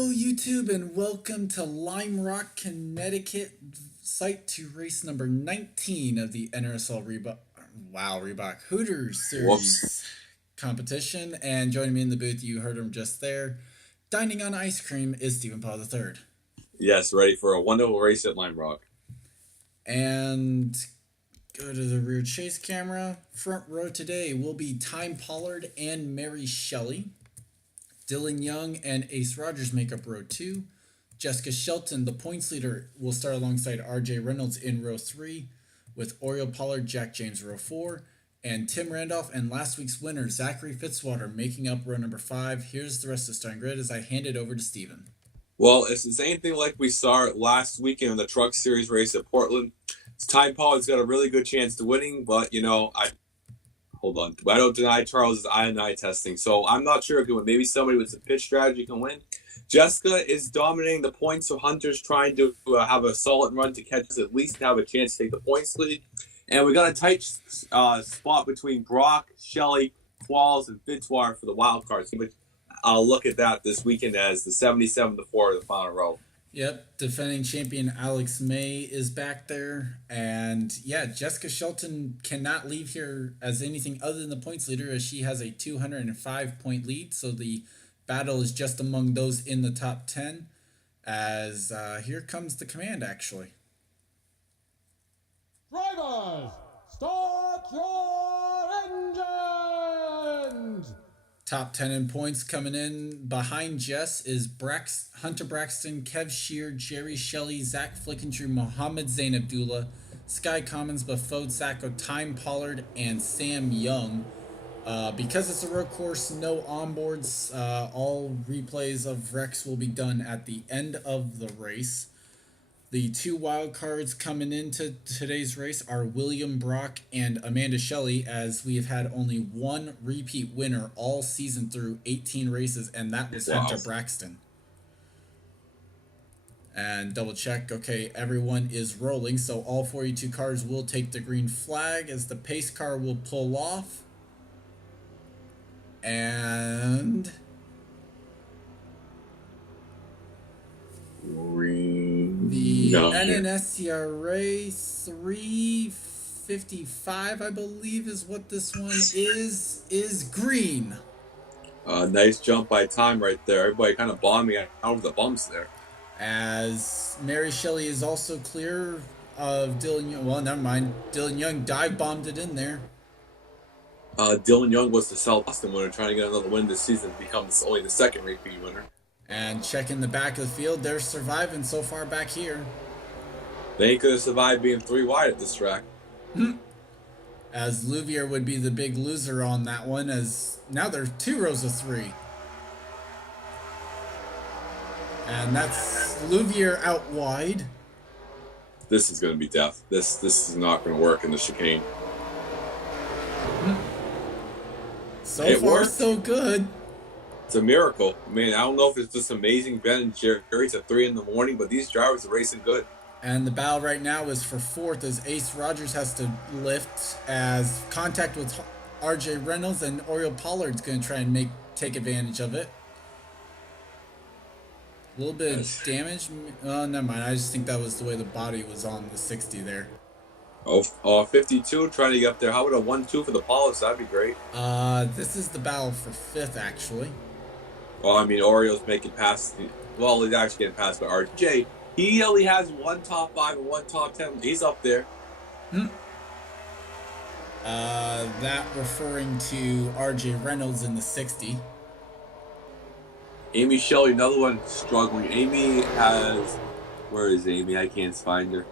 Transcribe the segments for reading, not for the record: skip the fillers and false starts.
Hello, YouTube, and welcome to Limerock, Connecticut, site to race number 19 of the NRSL Reebok Hooters Whoops. series competition. And joining me in the booth, you heard him just there, dining on ice cream, is Stephen Paul III. Yes, ready for a wonderful race at Limerock. And go to the rear chase camera. Front row today will be Time Pollard and Mary Shelley. Dylan Young and Ace Rogers make up row 2. Jessica Shelton, the points leader, will start alongside RJ Reynolds in row 3, with Oriole Pollard, Jack James row 4, and Tim Randolph and last week's winner, Zachary Fitzwater, making up row number 5. Here's the rest of the starting grid as I hand it over to Steven. Well, it's the same thing like we saw last weekend in the Truck Series race at Portland. Time Pollard's got a really good chance to winning, but, I don't deny Charles's I&I testing, so I'm not sure if maybe somebody with some pitch strategy can win. Jessica is dominating the points, so Hunter's trying to have a solid run to catch us, at least have a chance to take the points lead. And we got a tight spot between Brock, Shelley, Qualls, and Fitzwater for the wild cards. But I'll look at that this weekend as the 77-4 of the final row. Yep, defending champion Alex May is back there. And yeah, Jessica Shelton cannot leave here as anything other than the points leader, as she has a 205-point lead. So the battle is just among those in the top 10. As here comes the command, actually. Drivers, start your engines! Top 10 in points coming in behind Jess is Hunter Braxton, Kev Shear, Jerry Shelley, Zach Flickentry, Mohammed Zain Abdullah, Sky Commons, Bafode Sacco, Time Pollard, and Sam Young. Because it's a road course, no onboards. All replays of Rex will be done at the end of the race. The two wild cards coming into today's race are William Brock and Amanda Shelley, as we have had only one repeat winner all season through 18 races, and that was Hunter Braxton. And double check, okay, everyone is rolling, so all 42 cars will take the green flag as the pace car will pull off. And the NNSCRA 355, I believe, is what this one is green. Nice jump by Time right there. Everybody kind of bombing out of the bumps there. As Mary Shelley is also clear of Dylan Young. Well, never mind. Dylan Young dive bombed it in there. Dylan Young was the South Boston winner, trying to get another win this season, becomes only the second repeat winner. And checking the back of the field, they're surviving so far back here. They could have survived being 3 wide at this track. As Louvier would be the big loser on that one, as now there's 2 rows of 3. And that's Louvier out wide. This is going to be death. This is not going to work in the chicane. So far, so good. It's a miracle. I mean, I don't know if it's just amazing. Ben and Jerry, it's at 3 in the morning, but these drivers are racing good. And the battle right now is for 4th, as Ace Rogers has to lift, as contact with RJ Reynolds, and Oriole Pollard's going to try and take advantage of it. A little bit of damage. Oh, never mind. I just think that was the way the body was on the 60 there. 52 trying to get up there. How about a 1-2 for the Pollards? That'd be great. This is the battle for 5th, actually. Well, I mean, Oriole's making past. Well, he's actually getting past by RJ. He only has 1 top 5 and 1 top 10. He's up there. That referring to RJ Reynolds in the 60. Amy Shelley, another one struggling. Amy has. Where is Amy? I can't find her.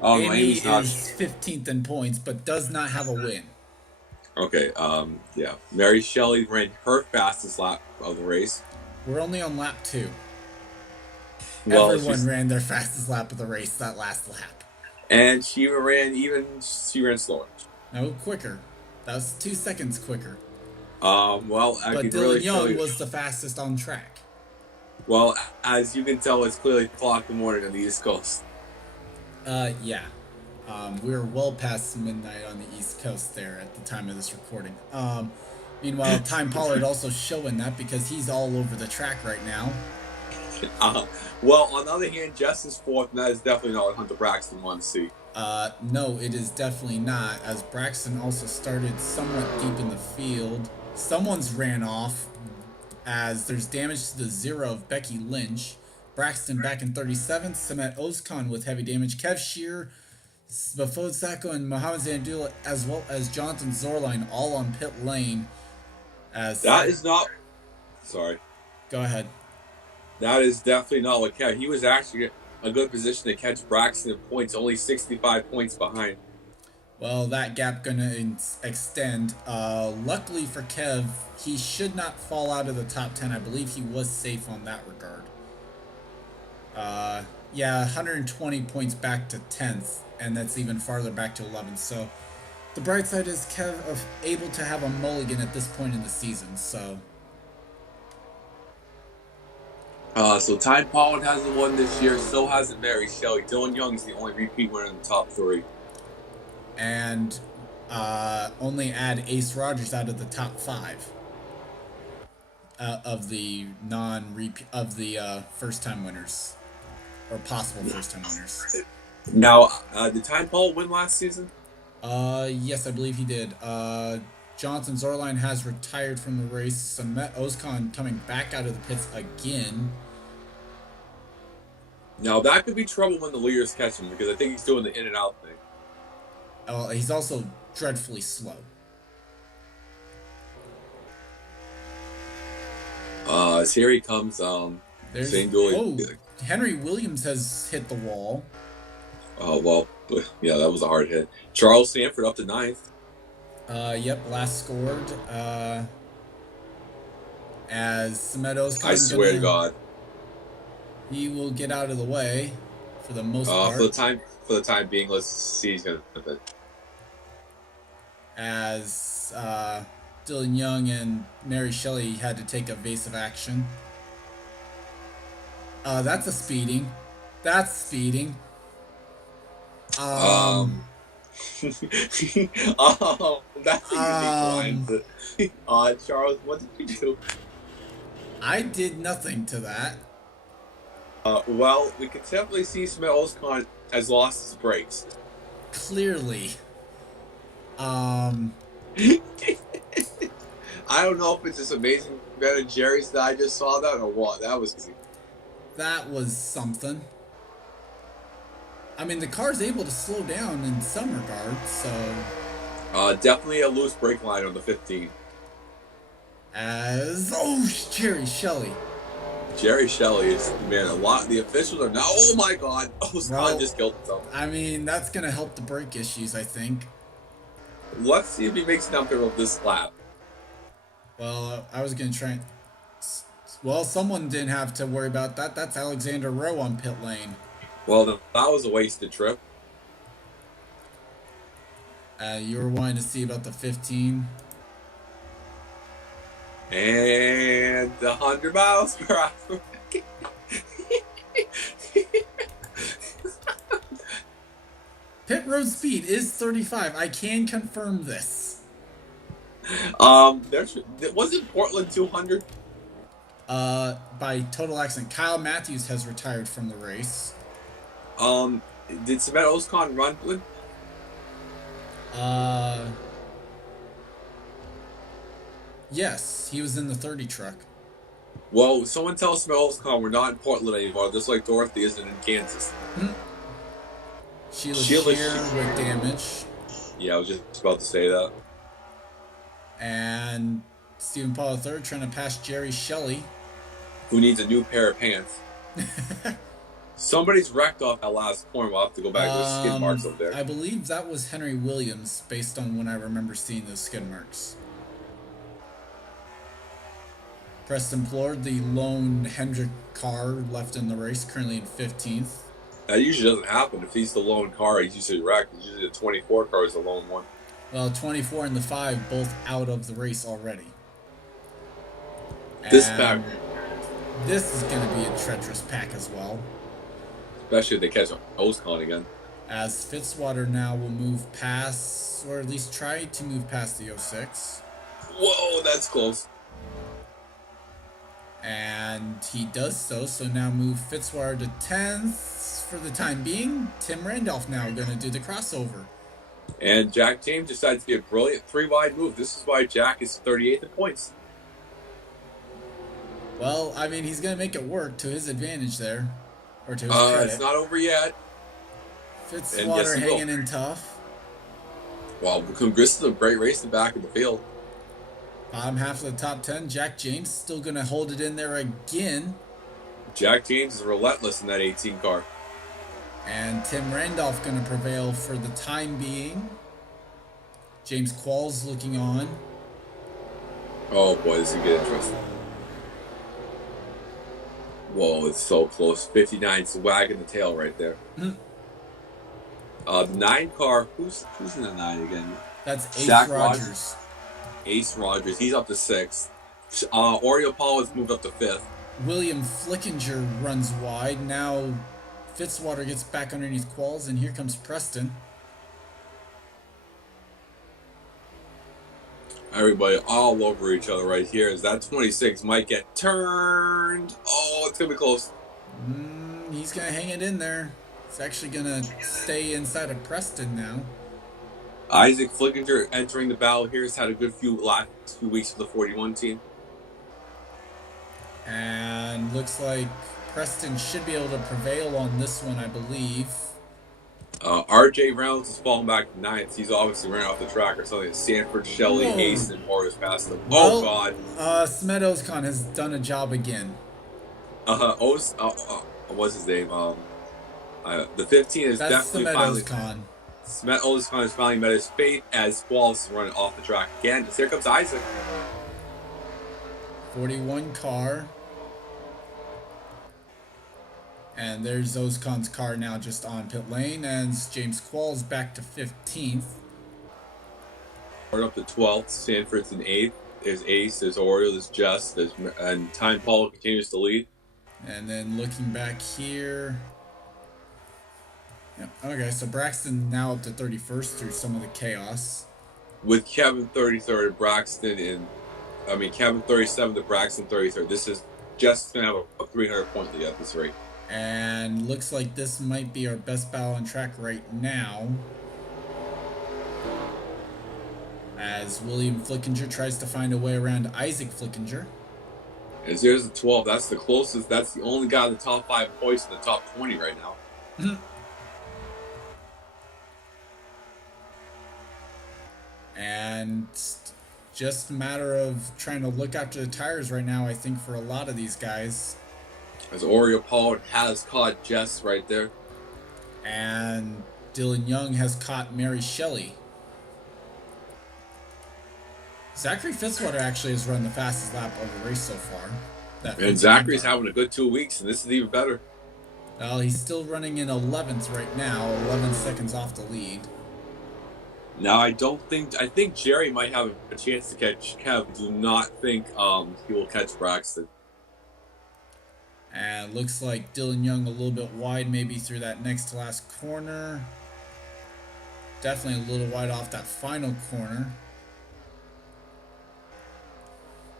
Oh, Amy no, Amy's not. is 15th in points, but does not have a win. Okay, yeah. Mary Shelley ran her fastest lap of the race. We're only on lap 2. Well, everyone ran their fastest lap of the race that last lap. And she ran slower. No, quicker. That was 2 seconds quicker. Well, I but could Dylan really Young was the fastest on track. Well, as you can tell, it's clearly 4 in the morning on the East Coast. Yeah. We're well past midnight on the East Coast there at the time of this recording. Meanwhile, Time Pollard also showing that because he's all over the track right now. Well, on the other hand, Jess is fourth, and that is definitely not what Hunter Braxton wants to see. No, it is definitely not, as Braxton also started somewhat deep in the field. Someone's ran off, as there's damage to the zero of Becky Lynch. Braxton back in 37th. Samet Ozkan with heavy damage. Kev Shear, Bafod Sacco, and Mohamed Zandula, as well as Jonathan Zorline, all on pit lane. As That is not. Sorry. Go ahead. That is definitely not what Kev. He was actually a good position to catch Braxton at points, only 65 points behind. Well, that gap gonna extend. Luckily for Kev, he should not fall out of the top 10. I believe he was safe on that regard. Yeah, 120 points back to 10th, and that's even farther back to 11th. So the bright side is Kev able to have a mulligan at this point in the season. So Ty Pollard hasn't won this year, so hasn't Mary Shelley. Dylan Young's the only repeat winner in the top 3. And only add Ace Rogers out of the top 5 of the first-time winners, or possible first-time winners. Now, did Ty Pollard win last season? Yes, I believe he did. Jonathan Zorline has retired from the race. Samet Ozkan coming back out of the pits again. Now, that could be trouble when the leaders catch him, because I think he's doing the in and out thing. He's also dreadfully slow. So here he comes. Henry Williams has hit the wall. Oh, well, yeah, that was a hard hit. Charles Sanford up to 9th. Yep, last scored. As Semedo's I swear to God. He will get out of the way for the most part. For the time being, let's see he's gonna flip it. As Dylan Young and Mary Shelley had to take evasive action. That's a speeding. That's speeding. That's a unique line. Charles, what did you do? I did nothing to that. Well, we can definitely see Samet Ozkan has lost his brakes. Clearly. I don't know if it's this amazing Ben and Jerry's that I just saw that or what. That was something. I mean, the car's able to slow down in some regards, so... definitely a loose brake line on the 15. Jerry Shelley. Jerry Shelley is, man, the officials are now, oh my God, Ozkan just killed himself. I mean, that's going to help the brake issues, I think. Let's see if he makes something of this lap. Well, I was going to try... Well, someone didn't have to worry about that. That's Alexander Rowe on pit lane. Well, that was a wasted trip. You were wanting to see about the 15. And 100 miles per hour. Pit road speed is 35. I can confirm this. Wasn't Portland 200? By total accident. Kyle Matthews has retired from the race. Did Samet Ozkan run? Yes, he was in the 30 truck. Well, someone tell Samet Ozkan we're not in Portland anymore, just like Dorothy isn't in Kansas. Sheila Shear with damage. Yeah, I was just about to say that. And Stephen Paul III trying to pass Jerry Shelley. Who needs a new pair of pants. Somebody's wrecked off that last point. We'll have to go back to the skid marks up there. I believe that was Henry Williams, based on when I remember seeing those skid marks. Preston Plord, the lone Hendrick car left in the race, currently in 15th. That usually doesn't happen. If he's the lone car, he's usually wrecked. Usually the 24 car is the lone one. Well, 24 and the 5 both out of the race already. This pack. This is going to be a treacherous pack as well. Especially if they catch Ozkan again. As Fitzwater now will move past, or at least try to move past the 06. Whoa, that's close. And he does so. So now move Fitzwater to 10th for the time being. Tim Randolph now going to do the crossover. And Jack James decides to be a brilliant 3-wide move. This is why Jack is 38th in points. Well, I mean, he's going to make it work to his advantage there. Or to his credit. It's not over yet. Fitzwater hanging in tough. Well, this is a great race in the back of the field. Bottom half of the top 10. Jack James still going to hold it in there again. Jack James is relentless in that 18 car. And Tim Randolph going to prevail for the time being. James Qualls looking on. Oh boy, this is get interesting. Whoa, it's so close. 59's wagging the tail right there. The 9 car, who's in the 9 again? That's Ace Zach Rogers. Ace Rogers, he's up to 6th. Oreo Paul has moved up to 5th. William Flickinger runs wide. Now Fitzwater gets back underneath Qualls, and here comes Preston. Everybody all over each other right here. As that 26 might get turned. Oh, it's going to be close. He's going to hang it in there. It's actually going to stay inside of Preston now. Isaac Flickinger entering the battle here. Has had a good last few weeks for the 41 team. And looks like Preston should be able to prevail on this one, I believe. RJ Reynolds is falling back to 9th. He's obviously running off the track or something. Sanford, Shelley, Ace, and Morris past him. Well, oh, God. Smed Ozcon has done a job again. What's his name? The 15 is definitely finally. Smed Ozcon has finally met his fate as Wallace is running off the track again. Here comes Isaac. 41 car. And there's Ozcon's car now just on pit lane, and James Qualls back to 15th. Up to 12th. Sanford's in 8th. There's Ace, there's Oreo, there's Jess, and Time Paul continues to lead. And then looking back here. Yep. Okay, so Braxton now up to 31st through some of the chaos. With Kevin 33rd and Braxton Kevin 37th and Braxton 33rd. This is just going to have a 300-point lead at this rate. And looks like this might be our best battle on track right now. As William Flickinger tries to find a way around Isaac Flickinger. As there's the 12. That's the closest. That's the only guy in the top 5 points in the top 20 right now. And just a matter of trying to look after the tires right now, I think, for a lot of these guys. As Oreo Paul has caught Jess right there. And Dylan Young has caught Mary Shelley. Zachary Fitzwater actually has run the fastest lap of the race so far. And Zachary's having a good 2 weeks, and this is even better. Well, he's still running in 11th right now, 11 seconds off the lead. Now, I think Jerry might have a chance to catch Kev. Do not think he will catch Braxton. And looks like Dylan Young a little bit wide maybe through that next to last corner. Definitely a little wide off that final corner.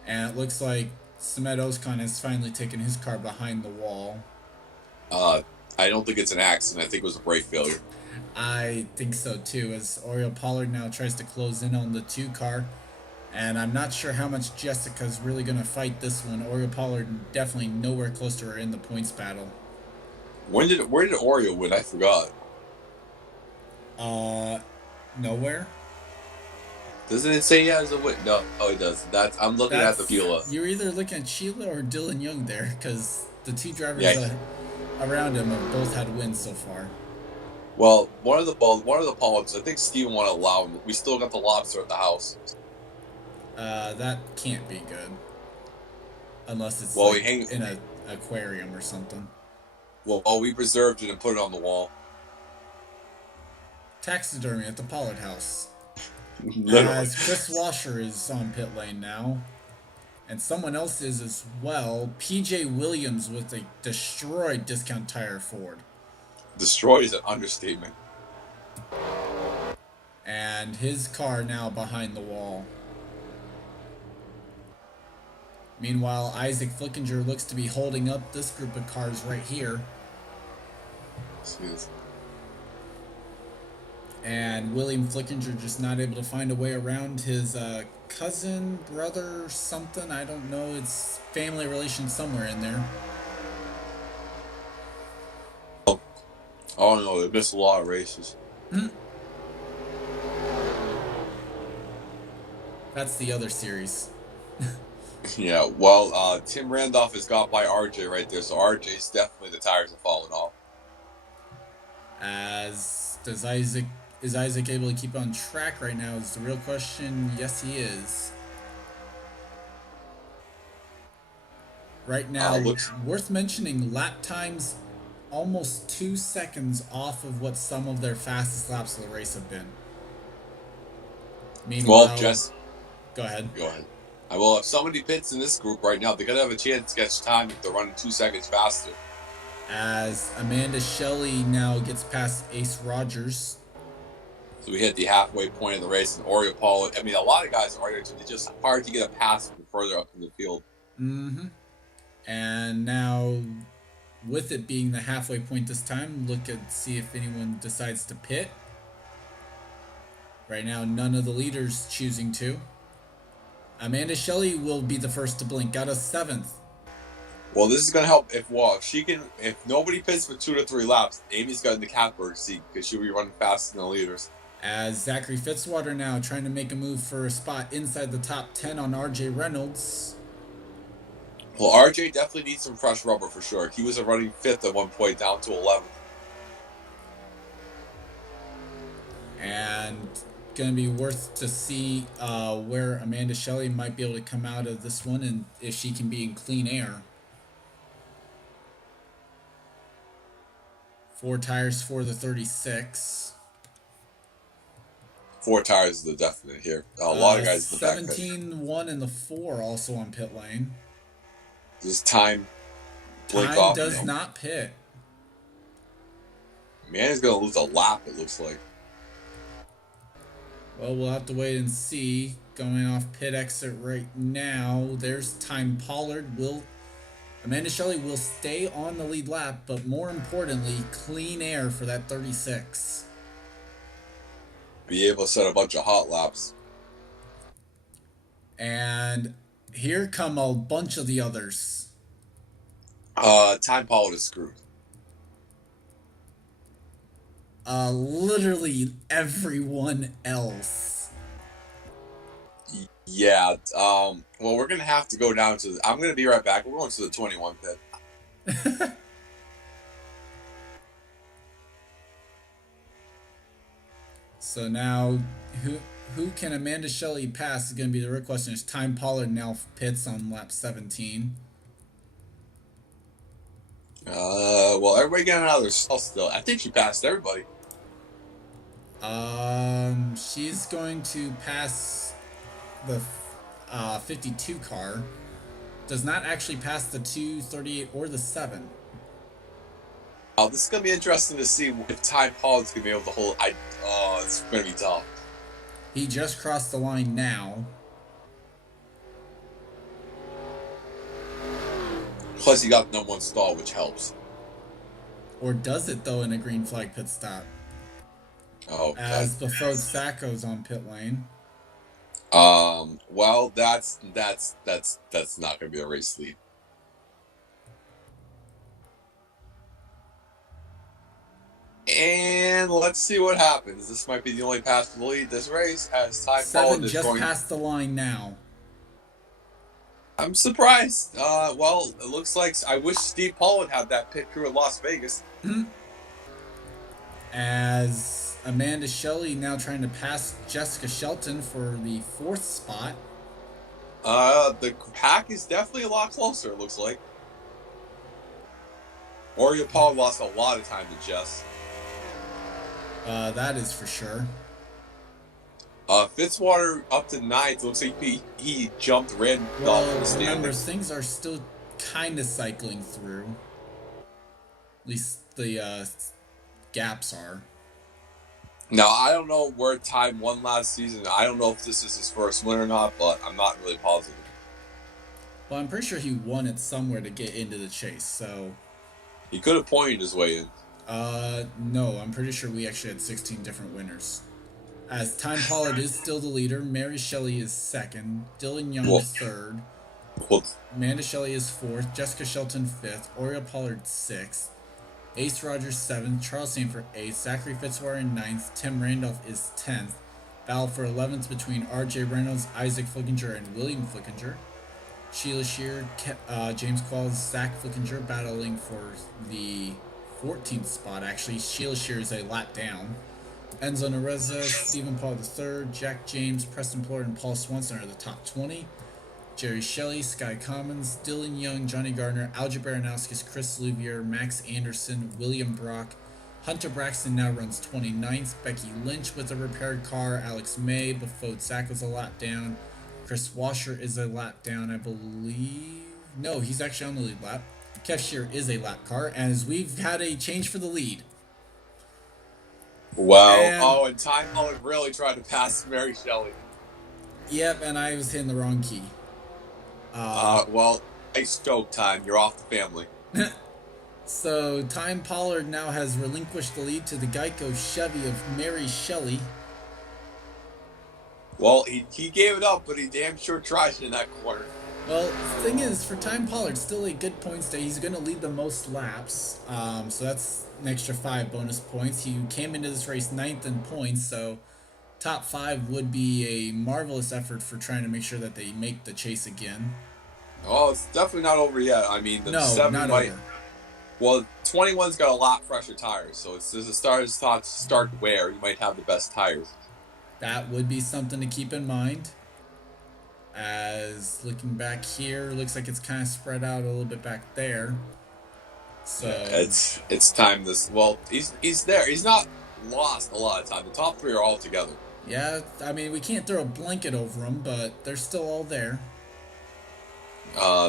And it looks like Smed Ozcon has finally taken his car behind the wall. I don't think it's an accident. I think it was a brake failure. I think so too, as Oriole Pollard now tries to close in on the 2 car. And I'm not sure how much Jessica's really going to fight this one. Oreo Pollard definitely nowhere close to her in the points battle. Where did Oreo win? I forgot. Nowhere. Doesn't it say he has a win? No, it does. I'm looking at the Fila. You're either looking at Sheila or Dylan Young there, because the 2 drivers around him have both had wins so far. Well, one of the Pollards, I think Steven want to allow him. We still got the lobster at the house. That can't be good. Unless it's in an aquarium or something. Well, we preserved it and put it on the wall. Taxidermy at the Pollard house. Literally. As Chris Washer is on pit lane now. And someone else is as well. PJ Williams with a destroyed discount tire Ford. Destroyed is an understatement. And his car now behind the wall. Meanwhile, Isaac Flickinger looks to be holding up this group of cars right here. Jeez. And William Flickinger just not able to find a way around his cousin, brother, something. I don't know. It's family relation somewhere in there. Oh no, they missed a lot of races. That's the other series. Yeah, well, Tim Randolph has got by RJ right there, so RJ's definitely the tires have fallen off. Is Isaac able to keep on track right now is the real question. Yes, he is. Right now, worth mentioning, lap times almost 2 seconds off of what some of their fastest laps of the race have been. Meanwhile, Well, Jess, go ahead. Well, if somebody pits in this group right now, they're going to have a chance to catch time if they're running 2 seconds faster. As Amanda Shelley now gets past Ace Rogers. So we hit the halfway point of the race, and Oreo Paul. I mean, a lot of guys are it's just hard to get a pass from further up in the field. Mm-hmm. And now, with it being the halfway point this time, look at see if anyone decides to pit. Right now, none of the leaders choosing to. Amanda Shelley will be the first to blink. Got a 7th. Well, this is going to help if nobody pits for 2 to 3 laps, Amy's got in the catbird seat because she'll be running faster than the leaders. As Zachary Fitzwater now trying to make a move for a spot inside the top 10 on RJ Reynolds. Well, RJ definitely needs some fresh rubber for sure. He was running 5th at one point, down to 11th. And going to be worth to see where Amanda Shelley might be able to come out of this one and if she can be in clean air. 4 tires for the 36. 4 tires is the definite here. A lot of guys in the back. 17-1 in the 4 also on pit lane. Does time blink Time off? does not pit. Man is going to lose a lap, it looks like. Well, we'll have to wait and see. Going off pit exit right now. There's Time Pollard. Amanda Shelley will stay on the lead lap, but more importantly, clean air for that 36. Be able to set a bunch of hot laps. And here come a bunch of the others. Time Pollard is screwed. Literally everyone else. Yeah. Well, we're going to have to go down to... I'm going to be right back. We're going to the 21 pit. So now, who can Amanda Shelley pass is going to be the real question. Is Time Pollard now pits on lap 17? Well, everybody got another stall still. I think she passed everybody. She's going to pass the 52 car. Does not actually pass the 238 or the 7. This is going to be interesting to see if Ty Pollard's going to be able to hold. It's going to be tough. He just crossed the line now. Plus, he got the #1 stall, which helps. Or does it, though, in a green flag pit stop? Oh, as Befode Sacco's on pit lane. Well, that's not going to be a race lead. And let's see what happens. This might be the only pass for the lead this race as Ty Pollard is just past the line now. I'm surprised. Well, it looks like I wish Steve Pollard had that pit crew at Las Vegas. As Amanda Shelley now trying to pass Jessica Shelton for the 4th spot. The pack is definitely a lot closer, it looks like. Oreo Pollard lost a lot of time to Jess. That is for sure. Fitzwater up to 9th. Looks like he jumped ran. Well, remember, things are still kind of cycling through. At least the gaps are. Now, I don't know where Ty won last season. I don't know if this is his first win or not, but I'm not really positive. Well, I'm pretty sure he won it somewhere to get into the chase. So, He could have pointed his way in. no, I'm pretty sure we actually had 16 different winners. As Time Pollard is still the leader, Mary Shelley is second, Dylan Young Well- is third, Well, Amanda Shelley is fourth, Jessica Shelton fifth, Oriole Pollard sixth, Ace Rogers seventh, Charles Sanford eighth, Zachary Fitzwater ninth, Tim Randolph is 10th. Battle for 11th between R.J. Reynolds, Isaac Flickinger, and William Flickinger. Sheila Shear, James Qualls, Zach Flickinger battling for the 14th spot. Actually, Sheila Shear is a lap down. Enzo Nereza, Stephen Paul III, Jack James, Preston Plord, and Paul Swanson are the top 20. Jerry Shelley, Sky Commons, Dylan Young, Johnny Gardner, Algie Baranowskis, Chris Louvier, Max Anderson, William Brock. Hunter Braxton now runs 29th. Becky Lynch with a repaired car. Alex May, Befode Zach was a lap down. Chris Washer is a lap down, I believe. No, he's actually on the lead lap. Kev Shear is a lap car, as we've had a change for the lead. wow. And Time Pollard really tried to pass Mary Shelley. Yep, and I was hitting the wrong key. Well, nice joke, Time. You're off the family. So, Time Pollard now has relinquished the lead to the Geico Chevy of Mary Shelley. Well, he gave it up, but he damn sure tried in that corner. Well, the thing is, for Time Pollard, still a good points day. He's going to lead the most laps, so that's an extra 5 bonus points. He came into this race 9th in points, so top 5 would be a marvelous effort for trying to make sure that they make the chase again. Oh, it's definitely not over yet. I mean, the No, 7 not might. over. Well, 21's got a lot fresher tires, so it's just a start wear. You might have the best tires. That would be something to keep in mind. As looking back here, looks like it's kind of spread out a little bit back there. So It's time this. Well, he's there. He's not lost a lot of time. The top 3 are all together. yeah, I mean, we can't throw a blanket over them, but they're still all there.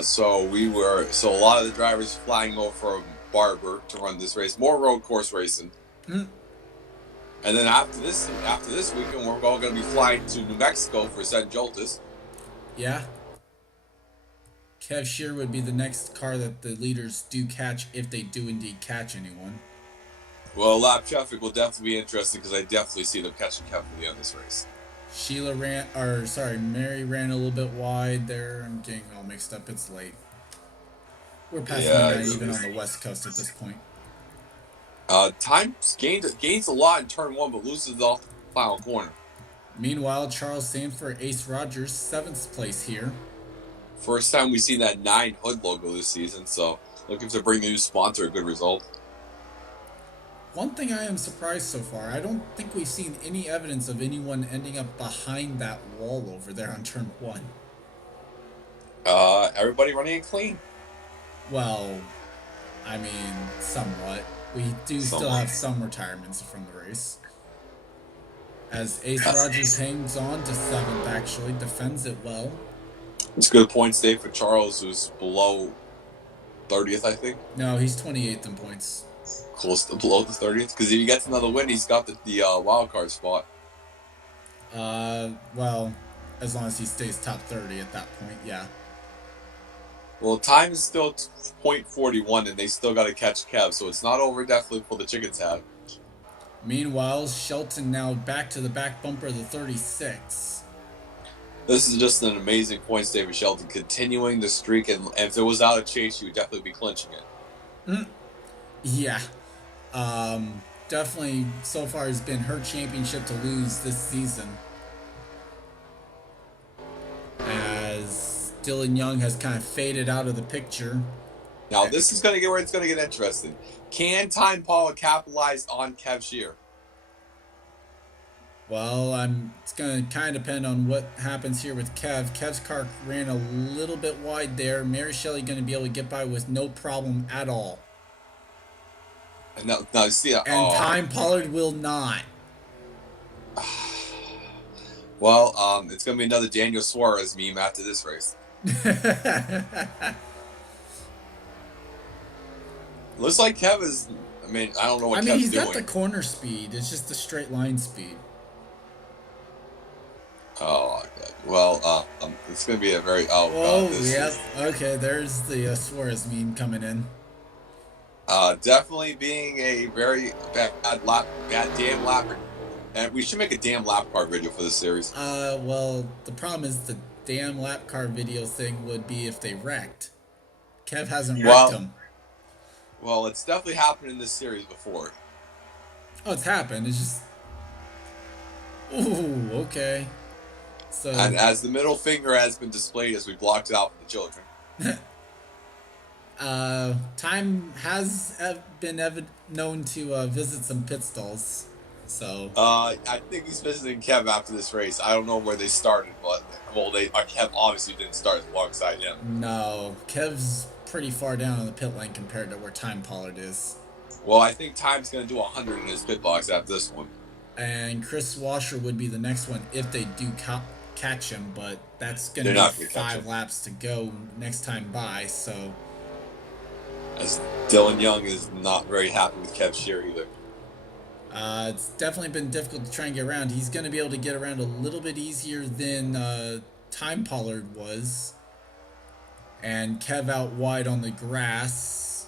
So a lot of the drivers flying over from Barber to run this race. More road course racing. Mm. And then after this weekend, we're all going to be flying to New Mexico for San Joltis. Yeah. Kev Shear would be the next car that the leaders do catch, if they do indeed catch anyone. Well, lap traffic will definitely be interesting because I definitely see them catching Kevin on this race. Mary ran a little bit wide there. I'm getting all mixed up. It's late. We're past Yeah, midnight even on the West Coast at this point. Time gains a lot in turn 1, but loses off the final corner. Meanwhile, Charles Sanford, Ace Rogers, 7th place here. First time we've seen that 9 Hood logo this season, so looking to bring a new sponsor a good result. One thing I am surprised so far, I don't think we've seen any evidence of anyone ending up behind that wall over there on turn 1. Everybody running it clean. Well, I mean, somewhat. We do still have some retirements from the race. As Ace Rogers hangs on to 7th, actually, defends it well. It's good points day for Charles, who's below 30th, I think. No, he's 28th in points. Close to below the 30th, because if he gets another win, he's got the wild card spot. Well, as long as he stays top 30 at that point, yeah. Well, time is still .41, and they still got to catch Kev, so it's not over definitely for the Chickens have. Meanwhile, Shelton now back to the back bumper of the 36. This is just an amazing points day for Shelton, continuing the streak, and if there was out a chase, you would definitely be clinching it. Yeah. Definitely so far has been her championship to lose this season. As Dylan Young has kind of faded out of the picture. Now, this is going to get where it's going to get interesting. Can Time Paul capitalize on Kev Shear? Well, it's going to kind of depend on what happens here with Kev. Kev's car ran a little bit wide there. Mary Shelley going to be able to get by with no problem at all. And now see, Time Pollard will not. Well, it's going to be another Daniel Suarez meme after this race. Looks like Kev is. I mean, I don't know what Kev's doing. He's got the corner speed. It's just the straight line speed. Oh, God. Well, it's going to be a very Oh, this yep. is Okay, there's the Suarez meme coming in. definitely being a very bad damn lap, and we should make a damn lap car video for this series. Well, the problem is the damn lap car video thing would be if they wrecked. Kev hasn't wrecked them. Well, it's definitely happened in this series before. Oh, it's happened. It's just. Ooh, okay. So. And as the middle finger has been displayed as we blocked it out for the children. Time has been known to visit some pit stalls. So. I think he's visiting Kev after this race. I don't know where they started, but Kev obviously didn't start alongside him. No, Kev's pretty far down on the pit lane compared to where Time Pollard is. Well, I think Time's going to do 100 in his pit box after this one. And Chris Washer would be the next one if they do catch him, but that's going to be 5 laps to go next time by, so. As Dylan Young is not very happy with Kev Shear either. It's definitely been difficult to try and get around. He's going to be able to get around a little bit easier than Time Pollard was. And Kev out wide on the grass.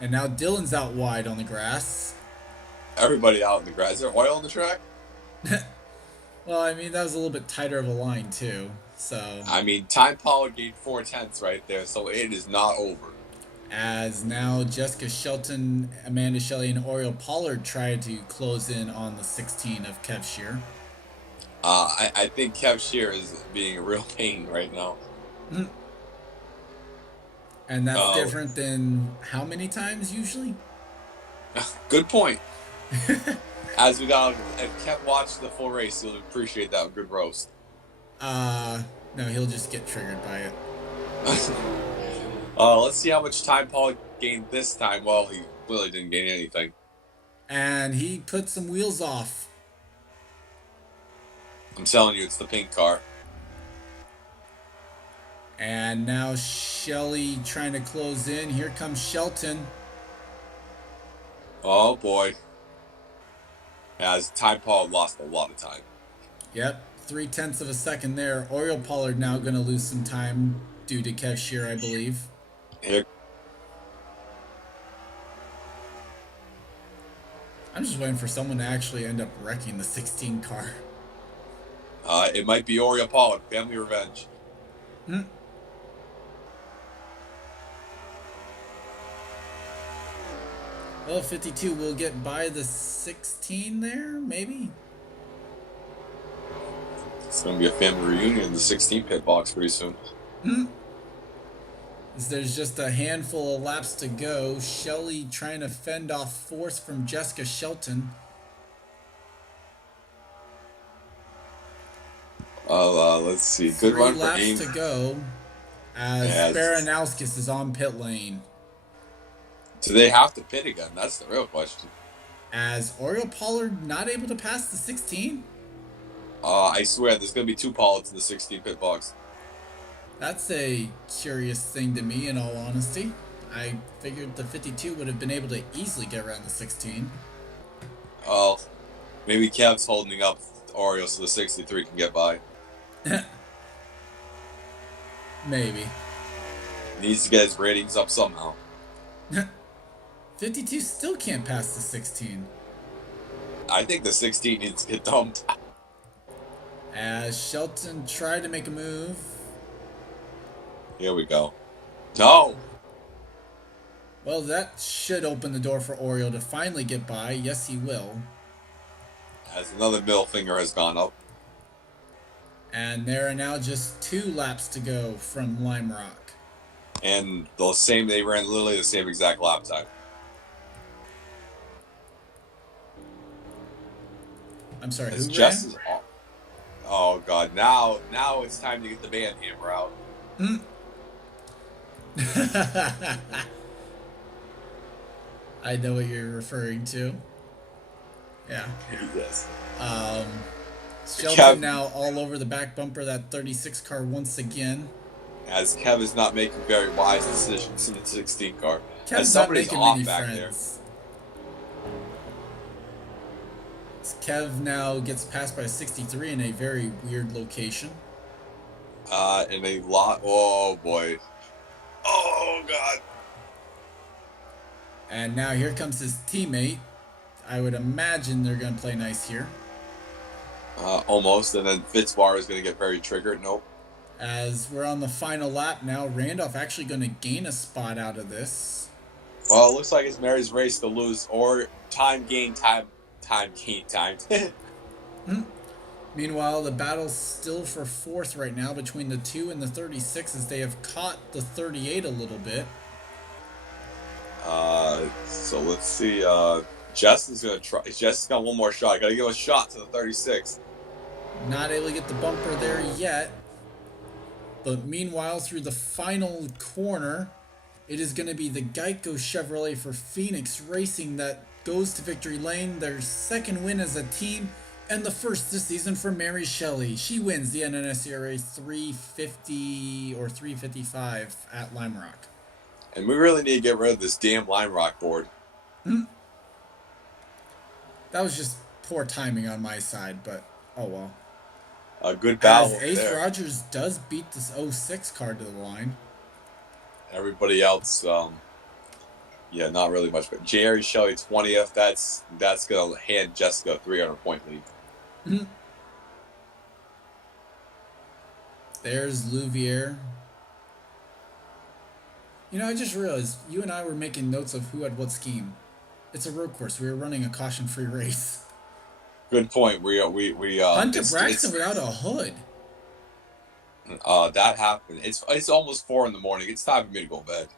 And now Dylan's out wide on the grass. Everybody out on the grass. Is there oil on the track? Well, I mean, that was a little bit tighter of a line, too. So. I mean, Time Pollard gained 4/10 right there, so it is not over. As now Jessica Shelton, Amanda Shelley, and Oriole Pollard try to close in on the 16 of Kev Shear. I think Kev Shear is being a real pain right now. And that's different than how many times usually? Good point. As we got, if Kev watched the full race, he'll appreciate that good roast. No, he'll just get triggered by it. Let's see how much time Paul gained this time. Well, he really didn't gain anything. And he put some wheels off. I'm telling you, it's the pink car. And now Shelley trying to close in. Here comes Shelton. Oh, boy. As Time Paul lost a lot of time. Yep, 0.3 of a second there. Oriole Pollard now going to lose some time due to Kev Shear, I believe. Here. I'm just waiting for someone to actually end up wrecking the 16 car. It might be Oriole Pollard. Family revenge. Well, 52 will get by the 16 there, maybe? It's going to be a family reunion in the 16 pit box pretty soon. There's just a handful of laps to go. Shelley trying to fend off force from Jessica Shelton. Let's see. Good run for Aim. 3 laps to go as Baranowskis is on pit lane. Do they have to pit again? That's the real question. As Oriole Pollard not able to pass the 16? I swear, there's going to be 2 Pollards in the 16 pit box. That's a curious thing to me, in all honesty. I figured the 52 would have been able to easily get around the 16. Well, maybe Kev's holding up Oriole so the 63 can get by. Maybe. Needs to get his ratings up somehow. 52 still can't pass the 16. I think the 16 needs to get dumped. As Shelton tried to make a move. Here we go. No! Well, that should open the door for Oriole to finally get by. Yes, he will. As another middle finger has gone up. And there are now just 2 laps to go from Limerock. And they ran literally the same exact lap time. I'm sorry, who ran? Oh, God. Now it's time to get the band hammer out. I know what you're referring to. Yeah. Yes. Shelton now all over the back bumper of that 36 car once again. As Kev is not making very wise decisions in the 16 car. Kev's not making many friends. Kev now gets passed by a 63 in a very weird location. And a lot. Oh boy. Oh god. And now here comes his teammate. I would imagine they're going to play nice here. Almost, and then Fitzbar is going to get very triggered. Nope. As we're on the final lap now, Randolph actually going to gain a spot out of this. Well, it looks like it's Mary's race to lose, or time gain time. Meanwhile, the battle's still for fourth right now between the 2 and the 36 as they have caught the 38 a little bit. So let's see. Justin's going to try. Justin's got one more shot. Got to give a shot to the 36. Not able to get the bumper there yet. But meanwhile, through the final corner, it is going to be the Geico Chevrolet for Phoenix Racing that goes to victory lane. Their second win as a team, and the first this season for Mary Shelley. She wins the NNSCRA 350 or 355 at Limerock. And we really need to get rid of this damn Limerock board. That was just poor timing on my side, but oh well. A good battle As Ace there. Rogers does beat this 06 car to the line. Everybody else, yeah, not really much. But Jerry Shelley 20th. That's gonna hand Jessica a 300-point lead. There's Louvier. You know, I just realized you and I were making notes of who had what scheme. It's a road course. We were running a caution-free race. Good point. We Hunter Braxton without a hood. That happened. It's almost 4 a.m. It's time for me to go to bed.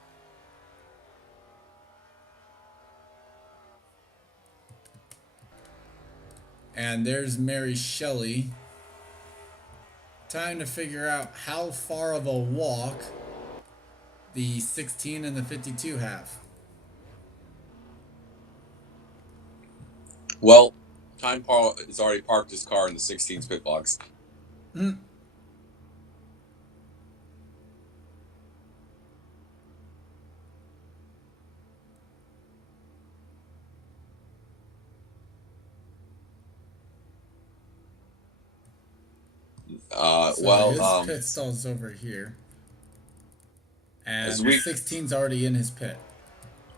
And there's Mary Shelley. Time to figure out how far of a walk the 16 and the 52 have. Well, Time Paul has already parked his car in the 16's pit box. His pit stall's over here. And the 16's already in his pit.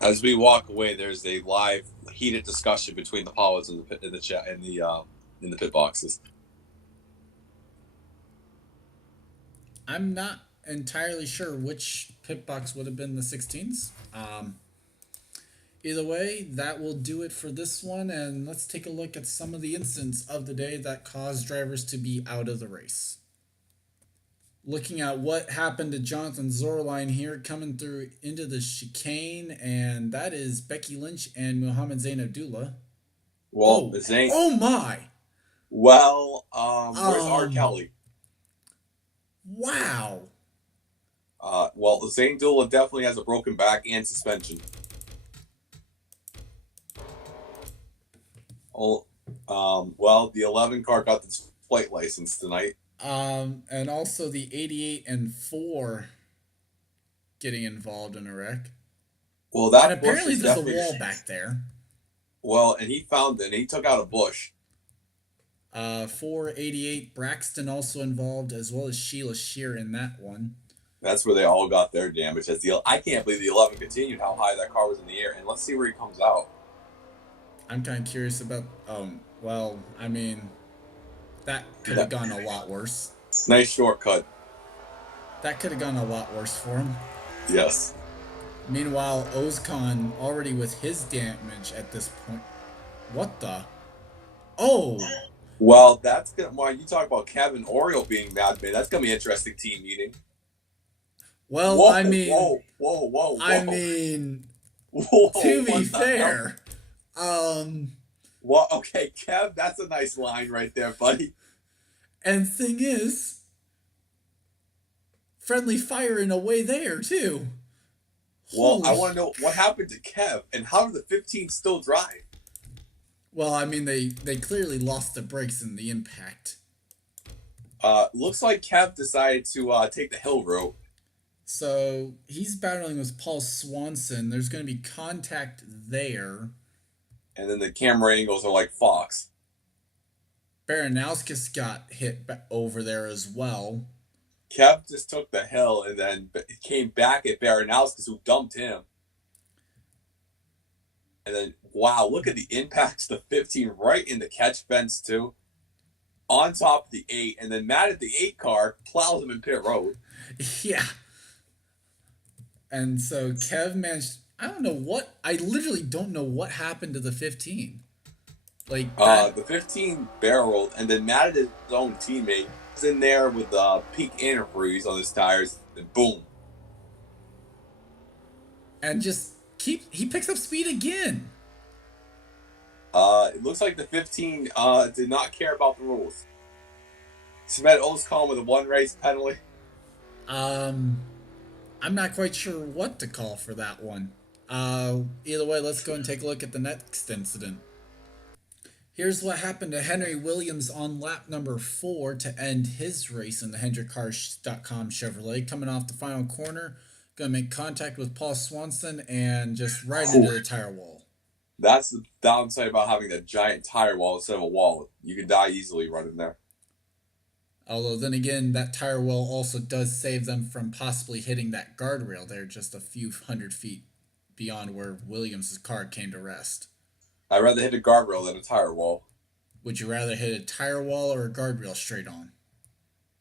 As we walk away, there's a live, heated discussion between the Pauls in the pit boxes. I'm not entirely sure which pit box would have been the 16s. Either way, that will do it for this one, and let's take a look at some of the incidents of the day that caused drivers to be out of the race. Looking at what happened to Jonathan Zorline here, coming through into the chicane, and that is Becky Lynch and Mohammed Zain Abdullah. Well, Zain. Oh my! Well, where's R. Kelly? Wow. Well, Zain Abdullah definitely has a broken back and suspension. Oh, well, the 11 car got its flight license tonight. And also the 88 and 4 getting involved in a wreck. Well, that and apparently bush there's a wall back there. Well, and he found it, and he took out a bush. 488 Braxton also involved, as well as Sheila Shear in that one. That's where they all got their damage. I can't believe the 11 continued how high that car was in the air, and let's see where he comes out. I'm kind of curious about. Well, I mean, that could have gone a lot worse. Nice shortcut. That could have gone a lot worse for him. Yes. Meanwhile, Ozcon already with his damage at this point. What the? Oh. Well, that's gonna. Why you talk about Kevin Oriole being mad, man? That's gonna be an interesting team meeting. Well, whoa, I mean, whoa. I mean, to be fair, Well, okay, Kev, that's a nice line right there, buddy. And thing is, friendly fire in a way there too. Well, I want to know what happened to Kev and how did the 15 still drive? Well, I mean, they clearly lost the brakes in the impact. Looks like Kev decided to take the hill road. So he's battling with Paul Swanson. There's going to be contact there. And then the camera angles are like Fox. Baranowskis got hit over there as well. Kev just took the hill and then came back at Baranowskis, who dumped him. And then, wow, look at the impacts. The 15 right in the catch fence, too. On top of the 8. And then Matt at the 8 car plows him in pit road. Yeah. And so Kev managed. I literally don't know what happened to the 15. Like the 15 barreled, and then Matt, his own teammate, was in there with peak antifreeze on his tires, and boom. And just he picks up speed again. It looks like the 15 did not care about the rules. Smed Oscom with a 1 race penalty. I'm not quite sure what to call for that one. Either way, let's go and take a look at the next incident. Here's what happened to Henry Williams on lap number 4 to end his race in the HendrickCars.com Chevrolet. Coming off the final corner, going to make contact with Paul Swanson and just right into the tire wall. That's the downside about having a giant tire wall instead of a wall. You can die easily running there. Although then again, that tire wall also does save them from possibly hitting that guardrail there just a few hundred feet beyond where Williams' car came to rest. I'd rather hit a guardrail than a tire wall. Would you rather hit a tire wall or a guardrail straight on?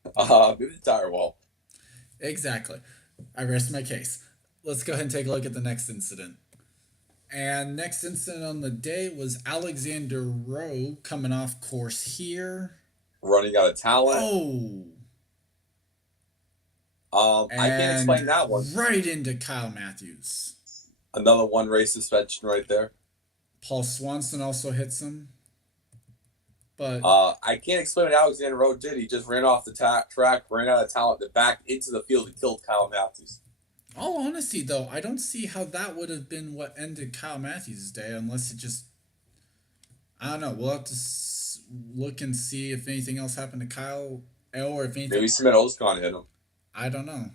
Maybe the tire wall. Exactly. I rest my case. Let's go ahead and take a look at the next incident. And next incident on the day was Alexander Rowe coming off course here. Running out of talent. Oh. I can't explain that one. Right into Kyle Matthews. Another 1 race suspension right there. Paul Swanson also hits him. But I can't explain what Alexander Rowe did. He just ran off the track, ran out of talent, then back into the field and killed Kyle Matthews. All honesty, though, I don't see how that would have been what ended Kyle Matthews' day unless it just... I don't know. We'll have to look and see if anything else happened to Kyle or if anything... Maybe Smed Oscon hit him. I don't know.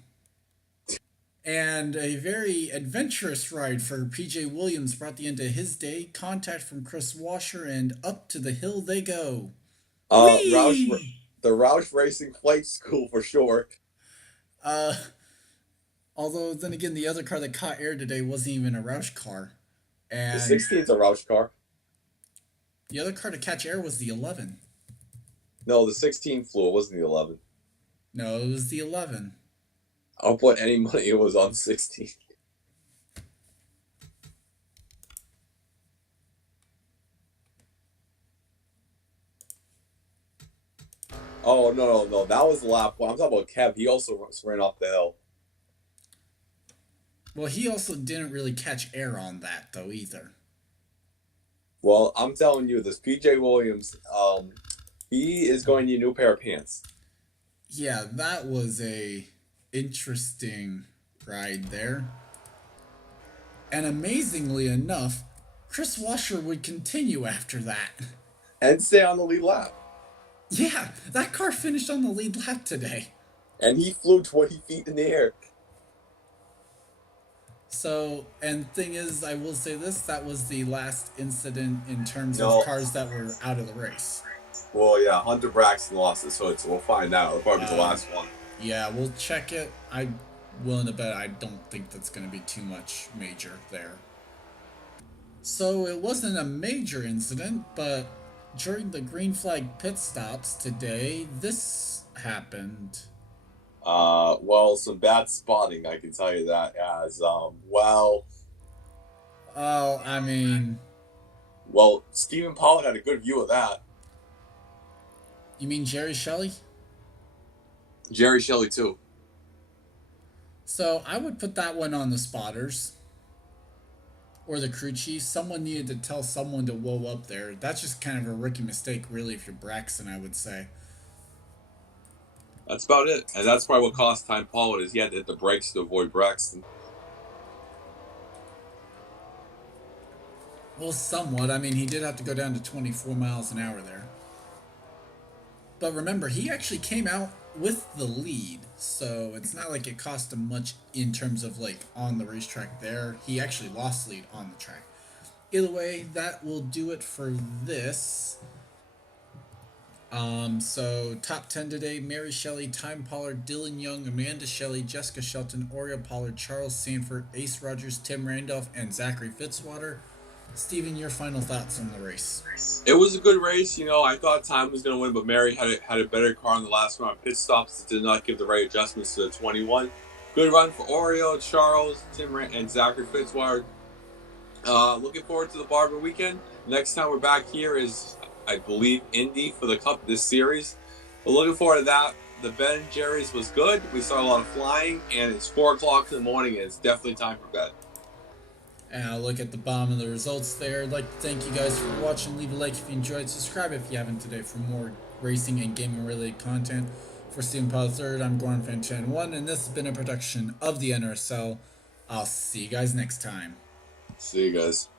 And a very adventurous ride for PJ Williams brought the end to his day. Contact from Chris Washer, and up to the hill they go. The Roush Racing Flight School for sure. Although, then again, the other car that caught air today wasn't even a Roush car. And the 16's a Roush car. The other car to catch air was the 11. No, the 16 flew. It wasn't the 11. No, it was the 11. I'll put any money it was on 16. Oh, no. That was the lap one. I'm talking about Kev. He also ran off the hill. Well, he also didn't really catch air on that, though, either. Well, I'm telling you, this PJ Williams, he is going to need a new pair of pants. Yeah, that was a interesting ride there. And amazingly enough, Chris Washer would continue after that. And stay on the lead lap. Yeah, that car finished on the lead lap today. And he flew 20 feet in the air. So, and thing is, I will say this, that was the last incident in terms of cars that were out of the race. Well, yeah, Hunter Braxton lost it, so we'll find out. It'll probably be the last one. Yeah, we'll check it. I'm willing to bet I don't think that's going to be too much major there. So, it wasn't a major incident, but during the green flag pit stops today, this happened. Well, some bad spotting, I can tell you that, as, Oh, I mean... Well, Stephen Pollard had a good view of that. You mean Jerry Shelley? Jerry Shelley, too. So, I would put that one on the spotters. Or the crew chief. Someone needed to tell someone to whoa up there. That's just kind of a rookie mistake, really, if you're Braxton, I would say. That's about it. And that's probably what cost time Pollard is he had to hit the brakes to avoid Braxton. Well, somewhat. I mean, he did have to go down to 24 miles an hour there. But remember, he actually came out with the lead, so it's not like it cost him much in terms of, like, on the racetrack there. He actually lost lead on the track. Either way, that will do it for this. So top 10 today: Mary Shelley, Time Pollard, Dylan Young, Amanda Shelley, Jessica Shelton, Oriel Pollard, Charles Sanford, Ace Rogers, Tim Randolph, and Zachary Fitzwater. Steven, your final thoughts on the race? It was a good race. I thought Time was going to win, but Mary had a better car in the last round. Pit stops did not give the right adjustments to the 21. Good run for Oreo, Charles, Tim Rand, and Zachary Fitzwater. Looking forward to the Barber weekend. Next time we're back here is, I believe, Indy for the Cup this series. But looking forward to that. The Ben & Jerry's was good. We saw a lot of flying, and it's 4 o'clock in the morning, and it's definitely time for bed. And I'll look at the bottom of the results there. I'd like to thank you guys for watching. Leave a like if you enjoyed. Subscribe if you haven't today for more racing and gaming related content. For Steven Paul III, I'm Goran Fan 1, and this has been a production of the NRSL. I'll see you guys next time. See you guys.